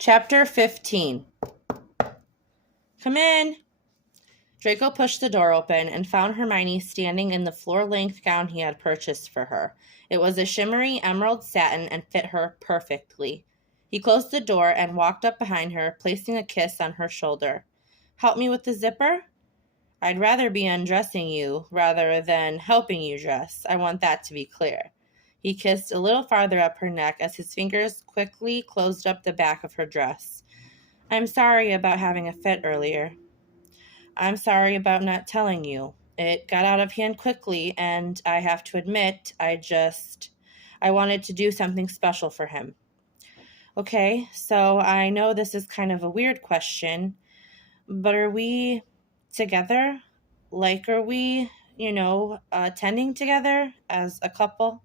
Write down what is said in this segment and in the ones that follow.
Chapter 15. Come in. Draco pushed the door open and found Hermione standing in the floor-length gown he had purchased for her. It was a shimmery emerald satin and fit her perfectly. He closed the door and walked up behind her, placing a kiss on her shoulder. Help me with the zipper? I'd rather be undressing you rather than helping you dress. I want that to be clear. He kissed a little farther up her neck as his fingers quickly closed up the back of her dress. I'm sorry about having a fit earlier. I'm sorry about not telling you. It got out of hand quickly, and I have to admit, I wanted to do something special for him. Okay, so I know this is kind of a weird question, but are we together? Like, are we, tending together as a couple?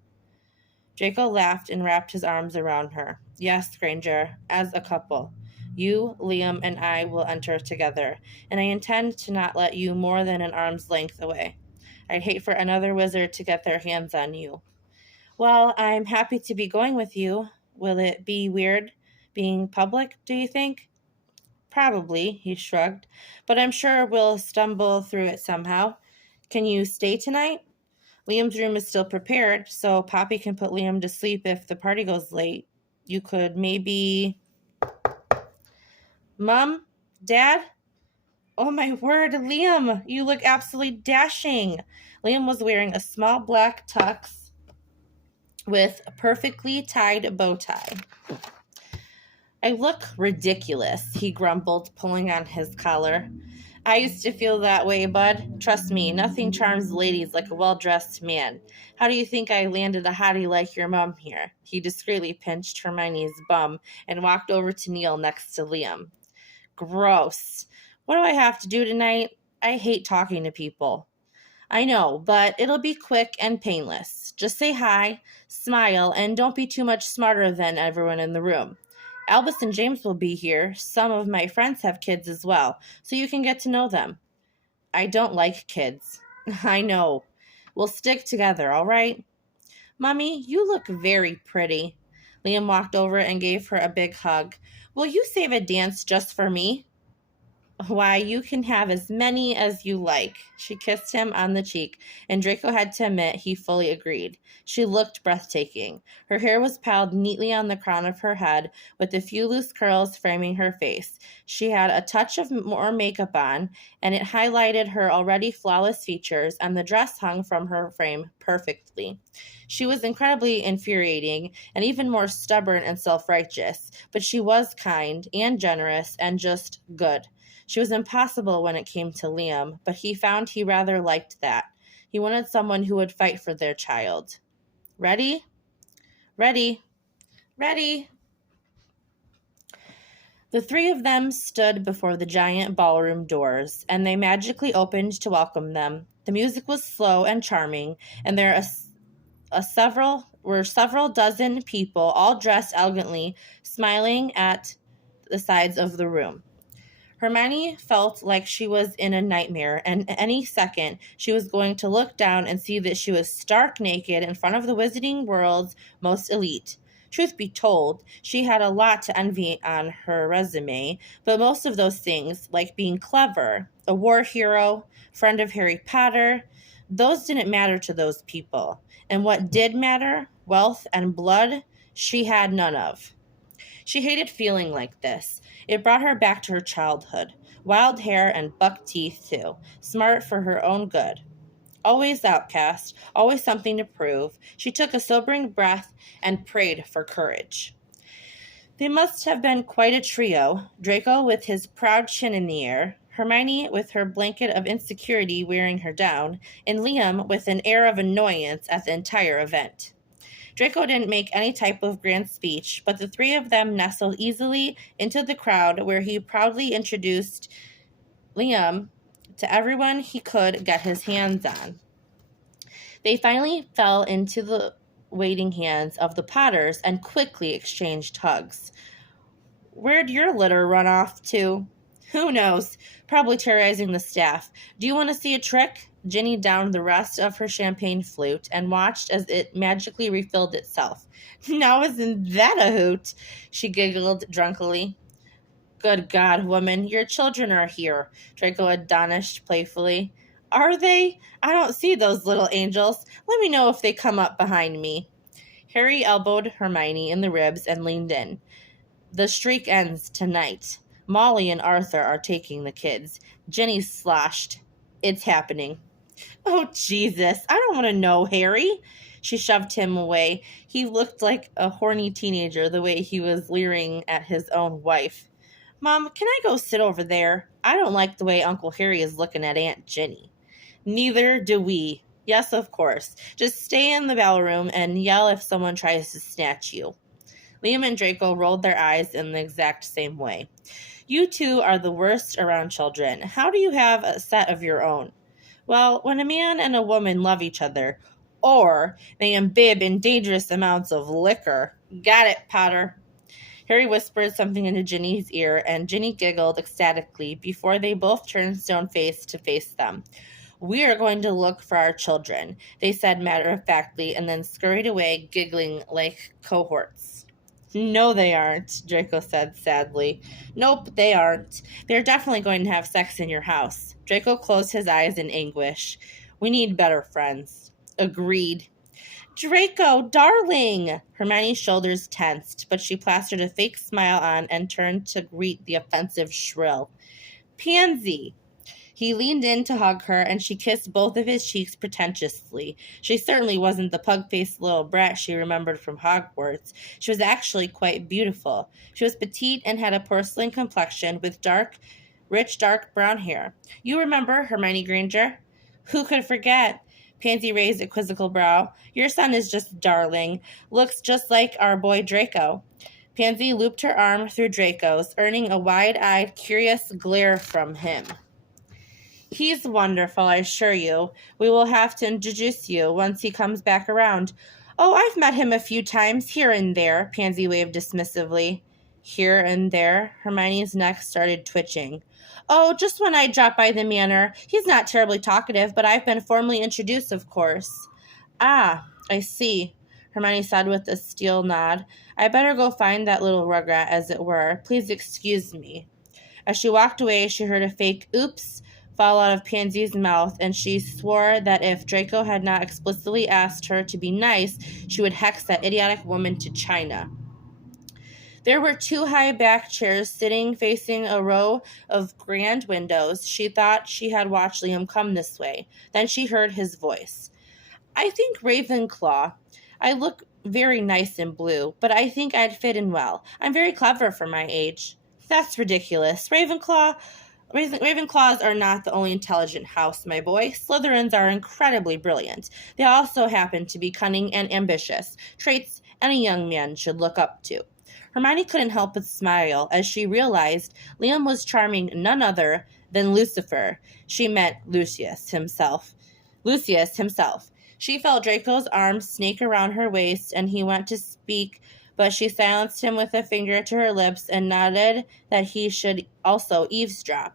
Draco laughed and wrapped his arms around her. Yes, Granger, as a couple. You, Liam, and I will enter together, and I intend to not let you more than an arm's length away. I'd hate for another wizard to get their hands on you. Well, I'm happy to be going with you. Will it be weird being public, do you think? Probably, he shrugged, but I'm sure we'll stumble through it somehow. Can you stay tonight? Liam's room is still prepared, so Poppy can put Liam to sleep if the party goes late. You could maybe... Mom? Dad? Oh my word, Liam, you look absolutely dashing. Liam was wearing a small black tux with a perfectly tied bow tie. I look ridiculous, he grumbled, pulling on his collar. I used to feel that way, bud. Trust me, nothing charms ladies like a well-dressed man. How do you think I landed a hottie like your mom here? He discreetly pinched Hermione's bum and walked over to kneel next to Liam. Gross. What do I have to do tonight? I hate talking to people. I know, but it'll be quick and painless. Just say hi, smile, and don't be too much smarter than everyone in the room. Albus and James will be here. Some of my friends have kids as well, so you can get to know them. I don't like kids. I know. We'll stick together, all right? Mommy, you look very pretty. Liam walked over and gave her a big hug. Will you save a dance just for me? Why, you can have as many as you like. She kissed him on the cheek, and Draco had to admit he fully agreed. She looked breathtaking. Her hair was piled neatly on the crown of her head, with a few loose curls framing her face. She had a touch of more makeup on, and it highlighted her already flawless features, and the dress hung from her frame perfectly. She was incredibly infuriating, and even more stubborn and self-righteous, but she was kind and generous and just good. She was impossible when it came to Liam, but he found he rather liked that. He wanted someone who would fight for their child. Ready? Ready. Ready. The three of them stood before the giant ballroom doors, and they magically opened to welcome them. The music was slow and charming, and there were several dozen people, all dressed elegantly, smiling at the sides of the room. Hermione felt like she was in a nightmare, and any second she was going to look down and see that she was stark naked in front of the Wizarding World's most elite. Truth be told, she had a lot to envy on her resume, but most of those things, like being clever, a war hero, friend of Harry Potter, those didn't matter to those people. And what did matter, wealth and blood, she had none of. She hated feeling like this. It brought her back to her childhood. Wild hair and buck teeth, too. Smart for her own good. Always outcast, always something to prove. She took a sobering breath and prayed for courage. They must have been quite a trio, Draco with his proud chin in the air, Hermione with her blanket of insecurity wearing her down, and Liam with an air of annoyance at the entire event. Draco didn't make any type of grand speech, but the three of them nestled easily into the crowd where he proudly introduced Liam to everyone he could get his hands on. They finally fell into the waiting hands of the Potters and quickly exchanged hugs. Where'd your litter run off to? Who knows? Probably terrorizing the staff. Do you want to see a trick? Ginny downed the rest of her champagne flute and watched as it magically refilled itself. Now isn't that a hoot? She giggled drunkenly. Good God, woman, your children are here, Draco admonished playfully. Are they? I don't see those little angels. Let me know if they come up behind me. Harry elbowed Hermione in the ribs and leaned in. The streak ends tonight. Molly and Arthur are taking the kids. Jenny sloshed. It's happening. Oh, Jesus. I don't want to know, Harry. She shoved him away. He looked like a horny teenager the way he was leering at his own wife. Mom, can I go sit over there? I don't like the way Uncle Harry is looking at Aunt Jenny. Neither do we. Yes, of course. Just stay in the ballroom and yell if someone tries to snatch you. Liam and Draco rolled their eyes in the exact same way. You two are the worst around children. How do you have a set of your own? Well, when a man and a woman love each other, or they imbibe in dangerous amounts of liquor. Got it, Potter. Harry whispered something into Ginny's ear, and Ginny giggled ecstatically before they both turned stone-faced to face them. We are going to look for our children, they said matter-of-factly, and then scurried away, giggling like cohorts. No, they aren't, Draco said sadly. Nope, they aren't. They're definitely going to have sex in your house. Draco closed his eyes in anguish. We need better friends. Agreed. Draco, darling! Hermione's shoulders tensed, but she plastered a fake smile on and turned to greet the offensive shrill. Pansy! He leaned in to hug her, and she kissed both of his cheeks pretentiously. She certainly wasn't the pug-faced little brat she remembered from Hogwarts. She was actually quite beautiful. She was petite and had a porcelain complexion with rich dark brown hair. You remember Hermione Granger? Who could forget? Pansy raised a quizzical brow. Your son is just darling. Looks just like our boy Draco. Pansy looped her arm through Draco's, earning a wide-eyed, curious glare from him. He's wonderful, I assure you. We will have to introduce you once he comes back around. Oh, I've met him a few times, here and there, Pansy waved dismissively. Here and there? Hermione's neck started twitching. Oh, just when I drop by the manor. He's not terribly talkative, but I've been formally introduced, of course. Ah, I see, Hermione said with a steel nod. I better go find that little rugrat, as it were. Please excuse me. As she walked away, she heard a fake oops fall out of Pansy's mouth, and she swore that if Draco had not explicitly asked her to be nice, she would hex that idiotic woman to China. There were 2 high back chairs sitting facing a row of grand windows. She thought she had watched Liam come this way. Then she heard his voice. I think Ravenclaw. I look very nice in blue, but I think I'd fit in well. I'm very clever for my age. That's ridiculous. Ravenclaws are not the only intelligent house, my boy. Slytherins are incredibly brilliant. They also happen to be cunning and ambitious, traits any young man should look up to. Hermione couldn't help but smile as she realized Liam was charming none other than Lucifer. She meant Lucius himself. She felt Draco's arm snake around her waist, and he went to speak, but she silenced him with a finger to her lips and nodded that he should also eavesdrop.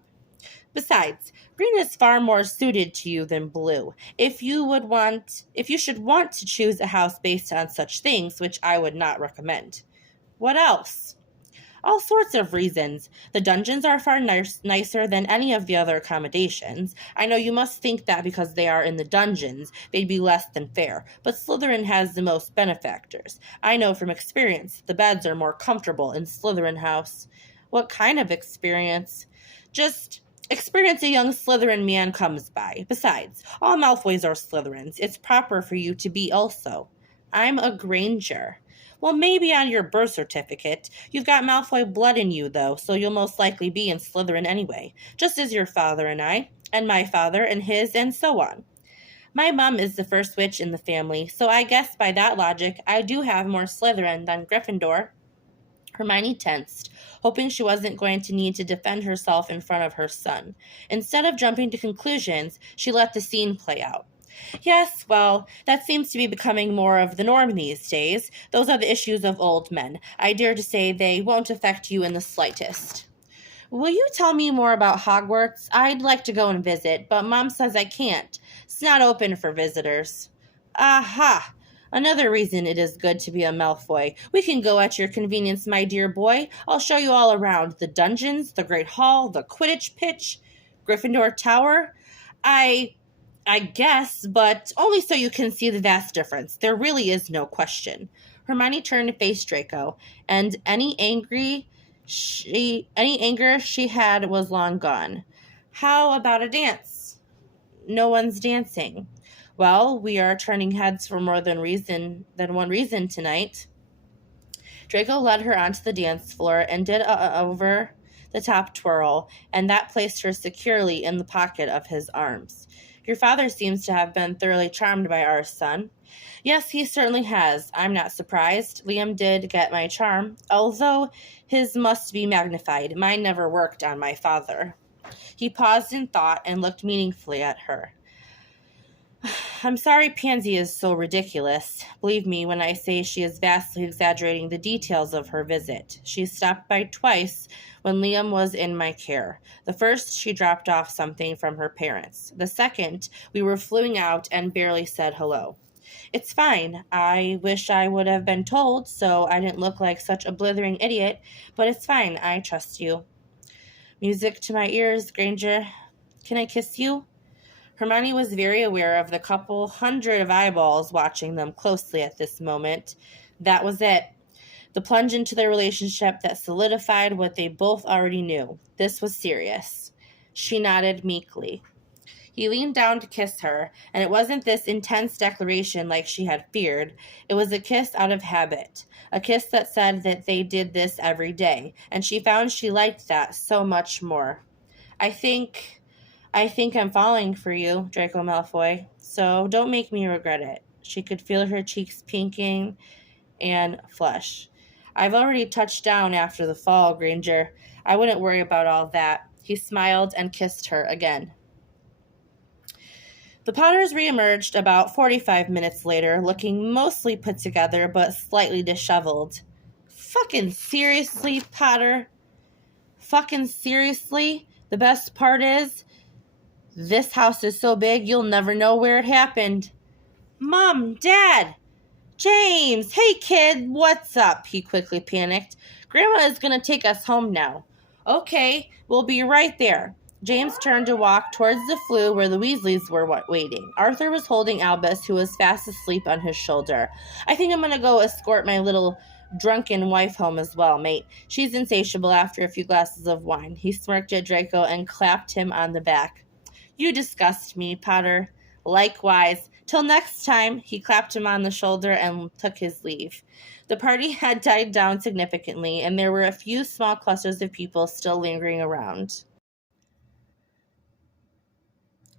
Besides, green is far more suited to you than blue. If you should want to choose a house based on such things, which I would not recommend. What else? All sorts of reasons. The dungeons are far nicer than any of the other accommodations. I know you must think that because they are in the dungeons, they'd be less than fair, but Slytherin has the most benefactors. I know from experience the beds are more comfortable in Slytherin House. What kind of experience? Just experience a young Slytherin man comes by. Besides, all Malfoys are Slytherins. It's proper for you to be also. I'm a Granger. Well, maybe on your birth certificate. You've got Malfoy blood in you, though, so you'll most likely be in Slytherin anyway, just as your father and I, and my father and his, and so on. My mom is the first witch in the family, so I guess by that logic, I do have more Slytherin than Gryffindor. Hermione tensed, hoping she wasn't going to need to defend herself in front of her son. Instead of jumping to conclusions, she let the scene play out. Yes, well, that seems to be becoming more of the norm these days. Those are the issues of old men. I dare to say they won't affect you in the slightest. Will you tell me more about Hogwarts? I'd like to go and visit, but Mom says I can't. It's not open for visitors. Aha! Another reason it is good to be a Malfoy. We can go at your convenience, my dear boy. I'll show you all around the dungeons, the Great Hall, the Quidditch pitch, Gryffindor Tower. I guess, but only so you can see the vast difference. There really is no question. Hermione turned to face Draco, and any anger she had was long gone. How about a dance? No one's dancing. Well, we are turning heads for more than one reason tonight. Draco led her onto the dance floor and did a over the top twirl, and that placed her securely in the pocket of his arms. Your father seems to have been thoroughly charmed by our son. Yes, he certainly has. I'm not surprised. Liam did get my charm, although his must be magnified. Mine never worked on my father. He paused in thought and looked meaningfully at her. I'm sorry Pansy is so ridiculous. Believe me when I say she is vastly exaggerating the details of her visit. She stopped by twice when Liam was in my care. The first, she dropped off something from her parents. The second, we were fluing out and barely said hello. It's fine. I wish I would have been told so I didn't look like such a blithering idiot, but it's fine. I trust you. Music to my ears, Granger. Can I kiss you? Hermione was very aware of the couple hundred of eyeballs watching them closely at this moment. That was it. The plunge into their relationship that solidified what they both already knew. This was serious. She nodded meekly. He leaned down to kiss her, and it wasn't this intense declaration like she had feared. It was a kiss out of habit, a kiss that said that they did this every day, and she found she liked that so much more. I think I'm falling for you, Draco Malfoy, so don't make me regret it. She could feel her cheeks pinking and flush. I've already touched down after the fall, Granger. I wouldn't worry about all that. He smiled and kissed her again. The Potters reemerged about 45 minutes later, looking mostly put together but slightly disheveled. Fucking seriously, Potter? Fucking seriously? The best part is, this house is so big you'll never know where it happened. Mom, Dad, James, hey kid, what's up? He quickly panicked. Grandma is going to take us home now. Okay, we'll be right there. James turned to walk towards the flue where the Weasleys were waiting. Arthur was holding Albus, who was fast asleep on his shoulder. I think I'm going to go escort my little drunken wife home as well, mate. She's insatiable after a few glasses of wine. He smirked at Draco and clapped him on the back. You disgust me, Potter. Likewise. Till next time, he clapped him on the shoulder and took his leave. The party had died down significantly, and there were a few small clusters of people still lingering around.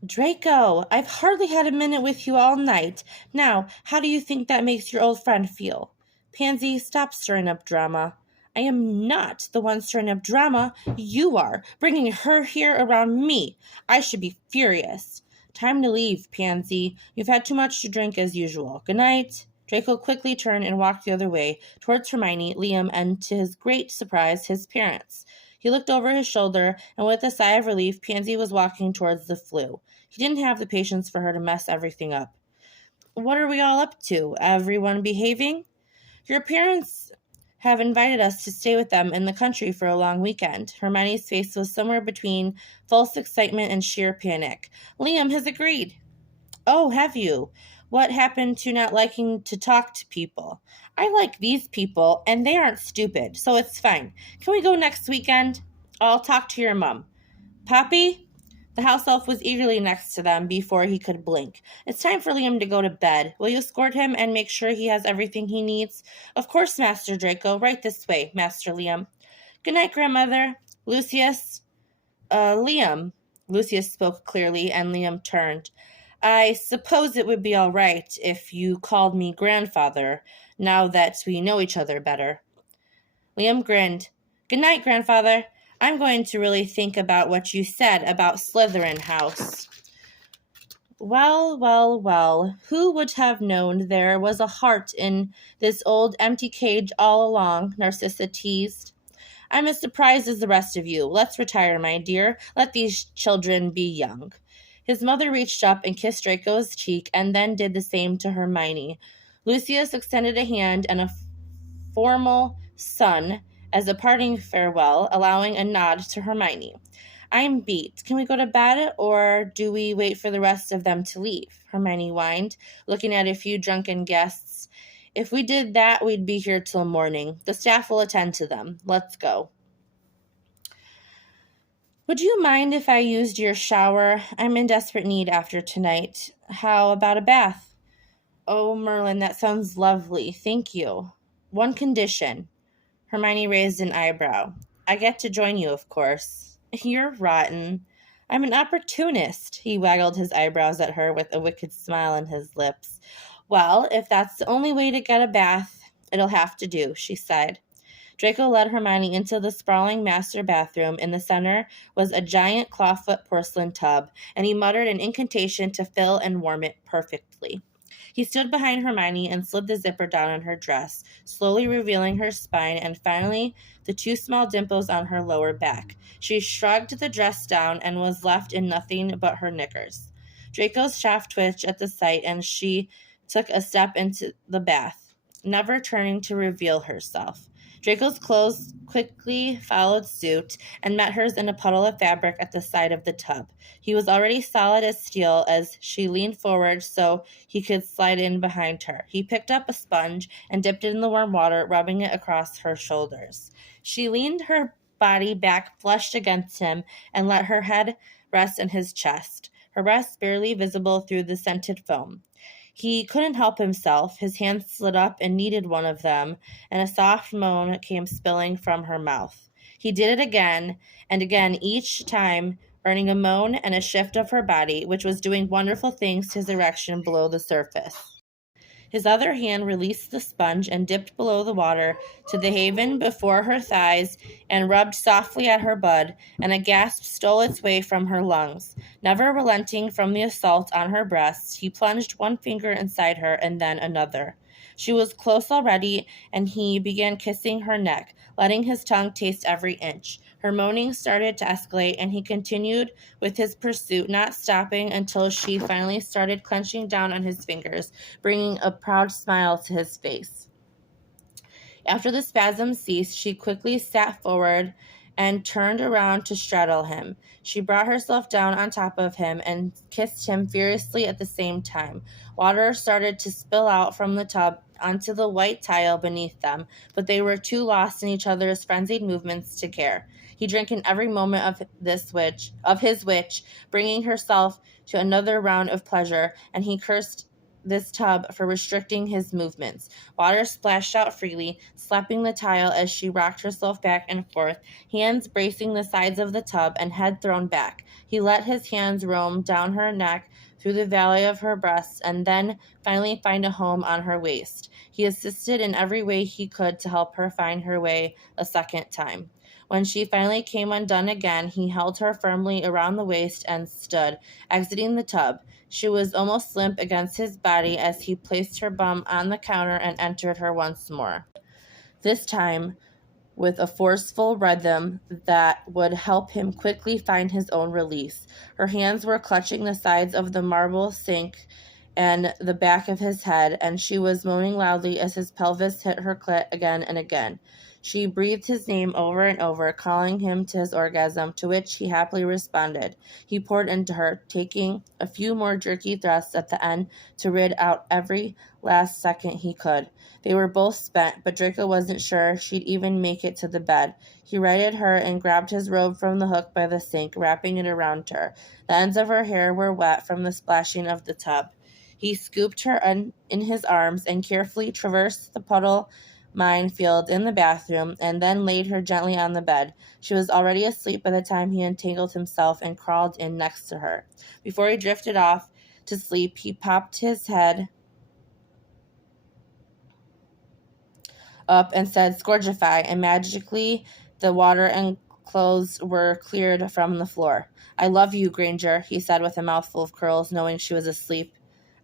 Draco, I've hardly had a minute with you all night. Now, how do you think that makes your old friend feel? Pansy, stop stirring up drama. I am not the one stirring up drama. You are, bringing her here around me. I should be furious. Time to leave, Pansy. You've had too much to drink as usual. Good night. Draco quickly turned and walked the other way, towards Hermione, Liam, and to his great surprise, his parents. He looked over his shoulder, and with a sigh of relief, Pansy was walking towards the flue. He didn't have the patience for her to mess everything up. What are we all up to? Everyone behaving? Your parents have invited us to stay with them in the country for a long weekend. Hermione's face was somewhere between false excitement and sheer panic. Liam has agreed. Oh, have you? What happened to not liking to talk to people? I like these people, and they aren't stupid, so it's fine. Can we go next weekend? I'll talk to your mom. Poppy? The house elf was eagerly next to them before he could blink. It's time for Liam to go to bed. Will you escort him and make sure he has everything he needs? Of course, Master Draco. Right this way, Master Liam. Good night, Grandmother. Lucius? Liam. Lucius spoke clearly, and Liam turned. I suppose it would be all right if you called me grandfather, now that we know each other better. Liam grinned. Good night, Grandfather. I'm going to really think about what you said about Slytherin House. Well, who would have known there was a heart in this old empty cage all along, Narcissa teased. I'm as surprised as the rest of you. Let's retire, my dear. Let these children be young. His mother reached up and kissed Draco's cheek and then did the same to Hermione. Lucius extended a hand and a formal sun as a parting farewell, allowing a nod to Hermione. I'm beat. Can we go to bed, or do we wait for the rest of them to leave? Hermione whined, looking at a few drunken guests. If we did that, we'd be here till morning. The staff will attend to them. Let's go. Would you mind if I used your shower? I'm in desperate need after tonight. How about a bath? Oh, Merlin, that sounds lovely. Thank you. One condition. Hermione raised an eyebrow. I get to join you, of course. You're rotten. I'm an opportunist. He waggled his eyebrows at her with a wicked smile on his lips. Well, if that's the only way to get a bath, it'll have to do, she sighed. Draco led Hermione into the sprawling master bathroom. In the center was a giant clawfoot porcelain tub, and he muttered an incantation to fill and warm it perfectly. He stood behind Hermione and slid the zipper down on her dress, slowly revealing her spine and finally the two small dimples on her lower back. She shrugged the dress down and was left in nothing but her knickers. Draco's shaft twitched at the sight, and she took a step into the bath, never turning to reveal herself. Draco's clothes quickly followed suit and met hers in a puddle of fabric at the side of the tub. He was already solid as steel as she leaned forward so he could slide in behind her. He picked up a sponge and dipped it in the warm water, rubbing it across her shoulders. She leaned her body back, flushed against him, and let her head rest in his chest, her breast barely visible through the scented foam. He couldn't help himself. His hand slid up and kneaded one of them, and a soft moan came spilling from her mouth. He did it again and again, each time earning a moan and a shift of her body, which was doing wonderful things to his erection below the surface. His other hand released the sponge and dipped below the water to the haven before her thighs and rubbed softly at her bud, and a gasp stole its way from her lungs. Never relenting from the assault on her breasts, he plunged one finger inside her and then another. She was close already, and he began kissing her neck, letting his tongue taste every inch. Her moaning started to escalate, and he continued with his pursuit, not stopping until she finally started clenching down on his fingers, bringing a proud smile to his face. After the spasm ceased, she quickly sat forward and turned around to straddle him. She brought herself down on top of him and kissed him furiously at the same time. Water started to spill out from the tub onto the white tile beneath them, but they were too lost in each other's frenzied movements to care. He drank in every moment of his witch, bringing herself to another round of pleasure, and he cursed this tub for restricting his movements. Water splashed out freely, slapping the tile as she rocked herself back and forth, hands bracing the sides of the tub and head thrown back. He let his hands roam down her neck, through the valley of her breasts, and then finally find a home on her waist. He assisted in every way he could to help her find her way a second time. When she finally came undone again, he held her firmly around the waist and stood, exiting the tub. She was almost limp against his body as he placed her bum on the counter and entered her once more. This time, with a forceful rhythm that would help him quickly find his own release. Her hands were clutching the sides of the marble sink and the back of his head, and she was moaning loudly as his pelvis hit her clit again and again. She breathed his name over and over, calling him to his orgasm, to which he happily responded. He poured into her, taking a few more jerky thrusts at the end to rid out every last second he could. They were both spent, but Draco wasn't sure she'd even make it to the bed. He righted her and grabbed his robe from the hook by the sink, wrapping it around her. The ends of her hair were wet from the splashing of the tub. He scooped her in his arms and carefully traversed the puddle minefield in the bathroom, and then laid her gently on the bed. She was already asleep by the time he entangled himself and crawled in next to her. Before he drifted off to sleep, he popped his head up and said, "Scourgify," and magically the water and clothes were cleared from the floor. "I love you, Granger," he said with a mouthful of curls, knowing she was asleep.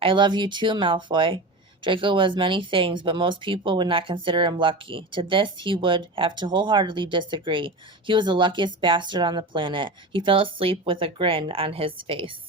"I love you too, Malfoy." Draco was many things, but most people would not consider him lucky. To this, he would have to wholeheartedly disagree. He was the luckiest bastard on the planet. He fell asleep with a grin on his face.